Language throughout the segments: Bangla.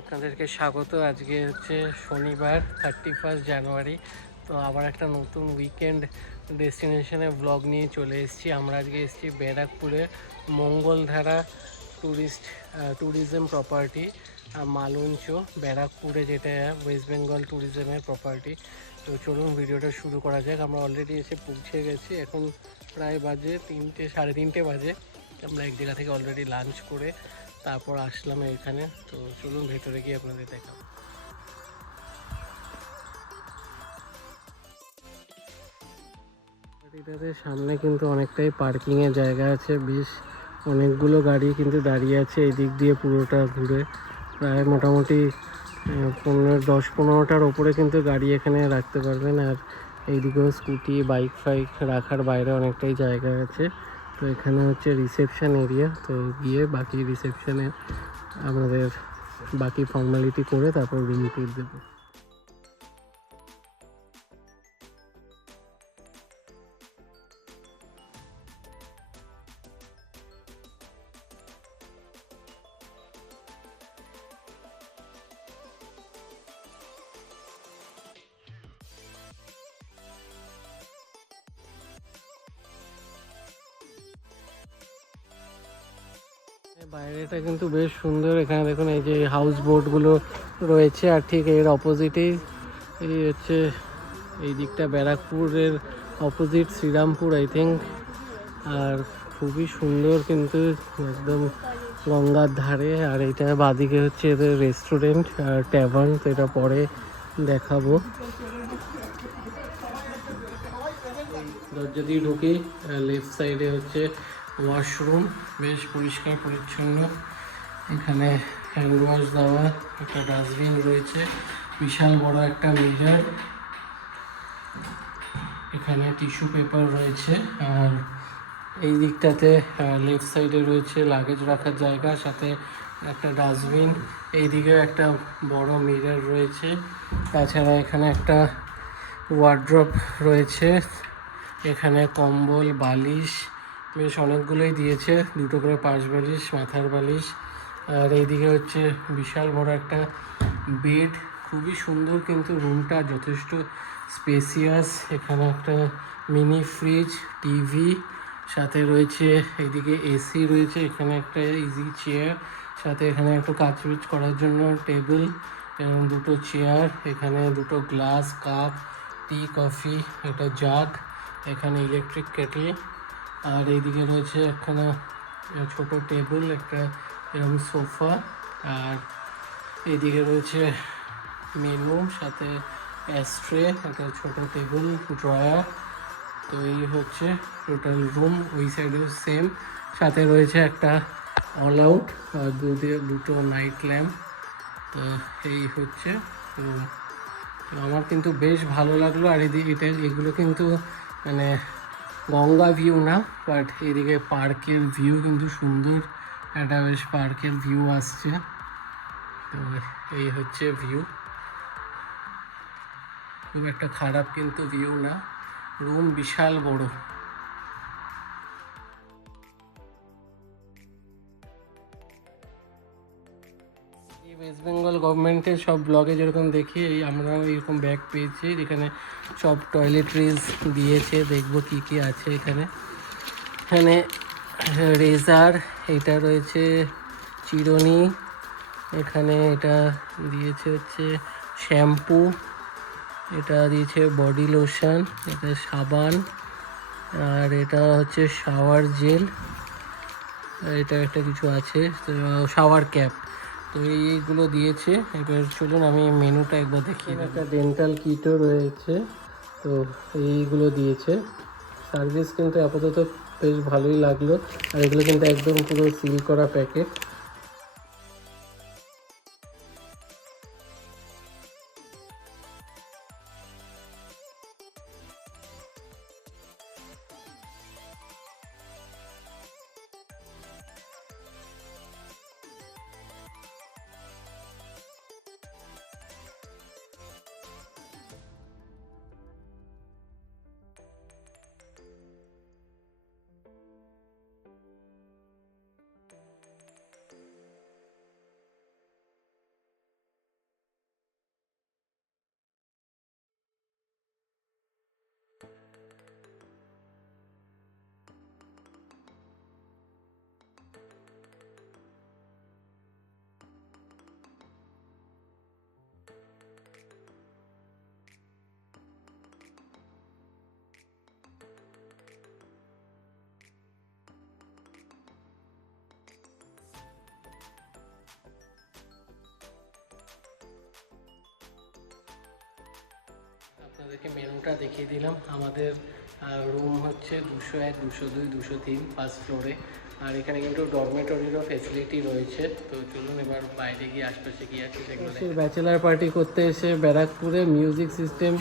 আপনাদেরকে স্বাগত। আজকে হচ্ছে শনিবার 31 জানুয়ারি। তো আবার একটা নতুন উইকেন্ড ডেস্টিনেশনে ব্লগ নিয়ে চলে এসেছি। আমরা আজকে এসেছি ব্যারাকপুরে মঙ্গলধারা ট্যুরিজম প্রপার্টি মালঞ্চ ব্যারাকপুরে, যেটা ওয়েস্ট বেঙ্গল ট্যুরিজমের প্রপার্টি। তো চলুন ভিডিওটা শুরু করা যাক। আমরা অলরেডি এসে পৌঁছে গেছি, এখন প্রায় বাজে 3টে, সাড়ে 3টে বাজে। আমরা এক জায়গা থেকে অলরেডি লাঞ্চ করে তারপর আসলাম এখানে। তো চলুন ভেতরে গিয়ে আপনাদের দেখাবো। এটাতে সামনে কিন্তু অনেকটাই পার্কিংয়ের জায়গা আছে, বেশ অনেকগুলো গাড়ি কিন্তু দাঁড়িয়ে আছে এই দিক দিয়ে পুরোটা ঘুরে। প্রায় মোটামুটি 10-15টার ওপরে কিন্তু গাড়ি এখানে রাখতে পারবেন। আর এইদিকেও স্কুটি, বাইক ফাইক রাখার বাইরে অনেকটাই জায়গা আছে। তো এখানে হচ্ছে রিসেপশন এরিয়া। তো গিয়ে বাকি রিসেপশনে আমাদের বাকি ফর্মালিটি করে তারপর রুম ট্যুর দেবো। বাইরেটা কিন্তু বেশ সুন্দর। এখানে দেখুন এই যে হাউস বোটগুলো রয়েছে, আর ঠিক এর অপোজিটেই এই হচ্ছে এই দিকটা ব্যারাকপুরের অপোজিট শ্রীরামপুর আই থিঙ্ক। আর খুবই সুন্দর কিন্তু, একদম গঙ্গার ধারে। আর এটা বাদিকে হচ্ছে এদের রেস্টুরেন্ট আর ট্যাভার্ন, তো এটা পরে দেখাবো। দরজা দিয়ে ঢুকে লেফট সাইডে হচ্ছে ওয়াশরুম, বেশ পরিষ্কার পরিচ্ছন্ন। এখানে হ্যান্ড ওয়াশ দেওয়া একটা ডাস্টবিন রয়েছে, বিশাল বড় একটা মিরর, এখানে টিস্যু পেপার রয়েছে। আর এই দিকটাতে লেফট সাইডে রয়েছে লাগেজ রাখার জায়গা, সাথে একটা ডাস্টবিন। এইদিকেও একটা বড় মিরর রয়েছে। তাছাড়া এখানে একটা ওয়ার্ড্রপ রয়েছে, এখানে কম্বল, বালিশ বেশ অনেকগুলোই দিয়েছে, দুটো করে পাশ বালিশ, মাথার বালিশ। আর এইদিকে হচ্ছে বিশাল বড় একটা বেড, খুবই সুন্দর কিন্তু রুমটা যথেষ্ট স্পেসিয়াস। এখানে একটা মিনি ফ্রিজ, টিভি, সাথে রয়েছে এইদিকে এসি রয়েছে, এখানে একটা ইজি চেয়ার, সাথে এখানে একটু কাচবিচ করার জন্য টেবিল এবং দুটো চেয়ার, এখানে দুটো গ্লাস, কাপ, টি, কফি, একটা জাগ, এখানে ইলেকট্রিক কেটল। আর এইদিকে রয়েছে একখানা ছোট টেবিল, একটা এরকম সোফা। আর এইদিকে রয়েছে মেনু, সাথে অ্যাস্ট্রে, একটা ছোট টেবিল, ড্রয়ার। তো এই হচ্ছে টোটাল রুম। ওই সাইডেও সেম, সাথে রয়েছে একটা অল আউট আর দুটো নাইট ল্যাম্প। তো এই হচ্ছে রুম। তো আমার কিন্তু বেশ ভালো লাগলো। আর এগুলো কিন্তু মানে গঙ্গা ভিউ না, বাট এদিকে পার্কের ভিউ কিন্তু সুন্দর, একটা বেশ পার্কের ভিউ আসছে। তো এই হচ্ছে ভিউ, খুব একটা খারাপ কিন্তু ভিউ না। রুম বিশাল বড়। ওয়েস্ট বেঙ্গল গভর্নমেন্টের সব ব্লগে যেরকম দেখি, এই আমরাও এরকম ব্যাগ পেয়েছি, যেখানে সব টয়লেট্রিজ দিয়েছে। দেখবো কি কি আছে এখানে। এখানে রেজার, এটা রয়েছে চিরুনি, এখানে এটা দিয়েছে হচ্ছে শ্যাম্পু, এটা দিয়েছে বডি লোশন, এটা সাবান, আর এটা হচ্ছে শাওয়ার জেল, এটা একটা কিছু আছে, শাওয়ার ক্যাপ। তো এইগুলো দিয়েছে। এবার চলুন আমি মেনুটা একবার দেখি। একটা ডেন্টাল কিটও রয়েছে। তো এইগুলো দিয়েছে। সার্ভিস কিন্তু আপাতত বেশ ভালোই লাগলো। আর এগুলো কিন্তু একদম পুরো সিল করা প্যাকেট। আপনাদেরকে মেনুটা দেখিয়ে দিলাম। আমাদের রুম হচ্ছে 201, 202, 203 ফার্স্ট ফ্লোরে। আর এখানে কিন্তু ডরমেটরিরও ফেসিলিটি রয়েছে। তো চলুন এবার বাইরে গিয়ে আশপাশে গিয়ে আছে সেগুলো। ব্যাচেলার পার্টি করতে এসে ব্যারাকপুরে মিউজিক সিস্টেম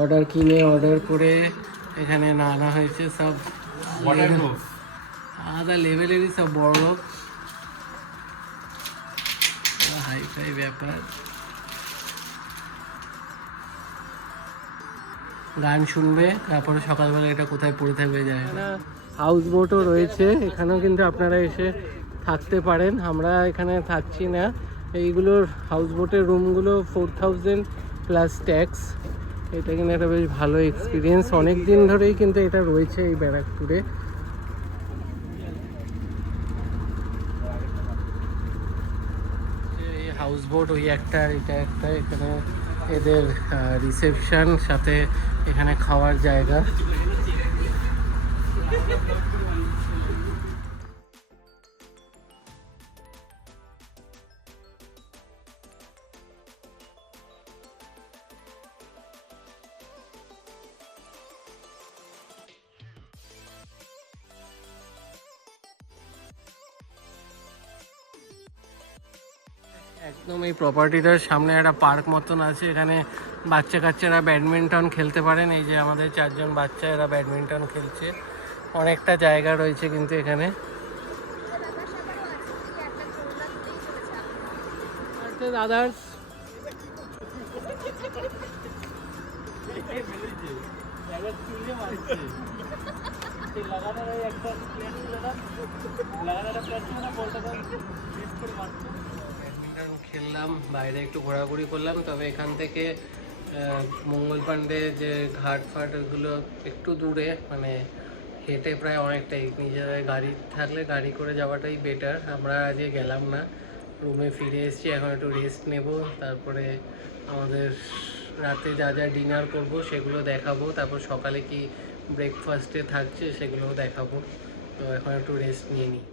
অর্ডার করে এখানে আনা হয়েছে সব আলাদা লেভেলেরই সব বড় লোক, হাই ফাই ব্যাপার। গান শুনবে, তারপরে সকালবেলা এটা কোথায় পড়ে থাকবে যায় না। হাউস বোটও রয়েছে, এখানেও কিন্তু আপনারা এসে থাকতে পারেন। আমরা এখানে থাকছি না। এইগুলোর হাউস বোটের রুমগুলো 4000 প্লাস ট্যাক্স। এটা কিন্তু একটা বেশ ভালো এক্সপিরিয়েন্স। অনেক দিন ধরেই কিন্তু এটা রয়েছে এই ব্যারাকপুরে। এই হাউস বোট ওই একটা, এটা একটা। এখানে এদের রিসেপশন, সাথে এখানে খাওয়ার জায়গা। একদম এই প্রপার্টিটার সামনে একটা পার্ক মতন আছে। এখানে বাচ্চা কাচ্চারা ব্যাডমিন্টন খেলতে পারেন। এই যে আমাদের 4 জন বাচ্চা, এরা ব্যাডমিন্টন খেলছে। অনেকটা জায়গা রয়েছে কিন্তু এখানে। আদার্স খেললাম, বাইরে একটু ঘোরাঘুরি করলাম। তবে এখান থেকে মঙ্গল পাণ্ডে যে ঘাট ফাট ওগুলো একটু দূরে, মানে হেঁটে প্রায় অনেকটাই। নিজের গাড়ি থাকলে গাড়ি করে যাওয়াটাই বেটার। আমরা আজকে গেলাম না, রুমে ফিরে এসেছি। এখন একটু রেস্ট নেব, তারপরে আমাদের রাতে যা যা ডিনার করব সেগুলো দেখাবো। তারপর সকালে কি ব্রেকফাস্টে থাকছে সেগুলোও দেখাবো। তো এখন একটু রেস্ট নিয়ে নিই।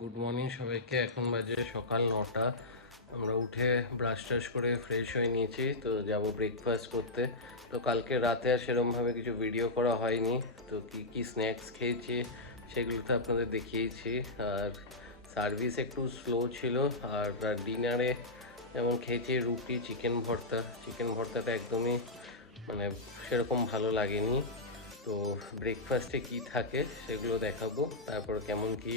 গুড মর্নিং সবাইকে। এখন বাজে সকাল 9টা। আমরা উঠে ব্রাশ টাশ করে ফ্রেশ হয়ে নিয়েছি। তো যাব ব্রেকফাস্ট করতে। তো কালকে রাতে আর সেরকমভাবে কিছু ভিডিও করা হয়নি। তো কি কি স্ন্যাক্স খেয়েছি সেগুলো তো আপনাদের দেখিয়েছি। আর সার্ভিস একটু স্লো ছিল। আর ডিনারে যেমন খেয়েছি রুটি, চিকেন ভর্তাটা একদমই মানে সেরকম ভালো লাগেনি। তো ব্রেকফাস্টে কি থাকে সেগুলো দেখাবো, তারপর কেমন কি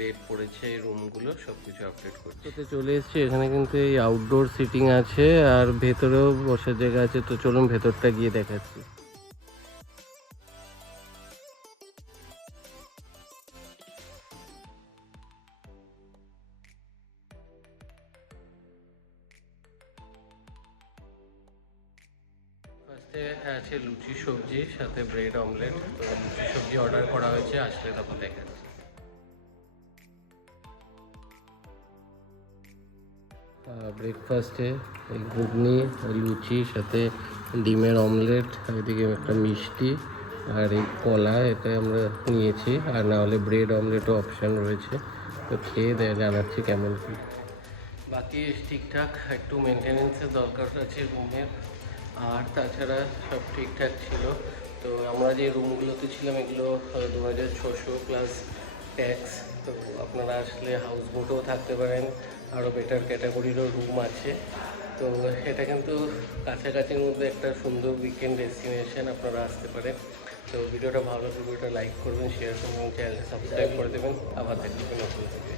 রেট পড়েছে এই রুমগুলো সব কিছু আপডেট করতে চলে এসেছি। এখানে কিন্তু এই আউটডোর সিটিং আছে আর ভেতরেও বসার জায়গা আছে। তো চলুন ভেতরটা গিয়ে দেখাচ্ছি। ফার্স্টে আছে লুচি সবজি, সাথে ব্রেড অমলেট। তো লুচি সবজি অর্ডার করা হয়েছে, আসলে তখন দেখাচ্ছি। ব্রেকফাস্টে এই ঘুগনি, লুচি, সাথে ডিমের অমলেট, এদিকে একটা মিষ্টি আর এই কলা, এটা আমরা নিয়েছি। আর না হলে ব্রেড অমলেটও অপশান রয়েছে। তো খেয়ে জানাচ্ছি কেমন কি। বাকি ঠিকঠাক, একটু মেনটেনেন্সের দরকার আছে রুমের। আর তাছাড়া সব ঠিকঠাক ছিল। তো আমরা যে রুমগুলোতে ছিলাম এগুলো 2600 প্লাস ট্যাক্স। তো আপনারা আসলে হাউস বোটেও থাকতে পারেন, আরও বেটার ক্যাটাগরিরও রুম আছে। তো এটা কিন্তু কাছাকাছির মধ্যে একটা সুন্দর উইকেন্ড ডেস্টিনেশন, আপনারা আসতে পারেন। তো ভিডিওটা ভালো লাগলে ভিডিওটা লাইক করবেন, শেয়ার করবেন, চ্যানেলটা সাবস্ক্রাইব করে দেবেন। আবার দেখবেন নতুন থেকে।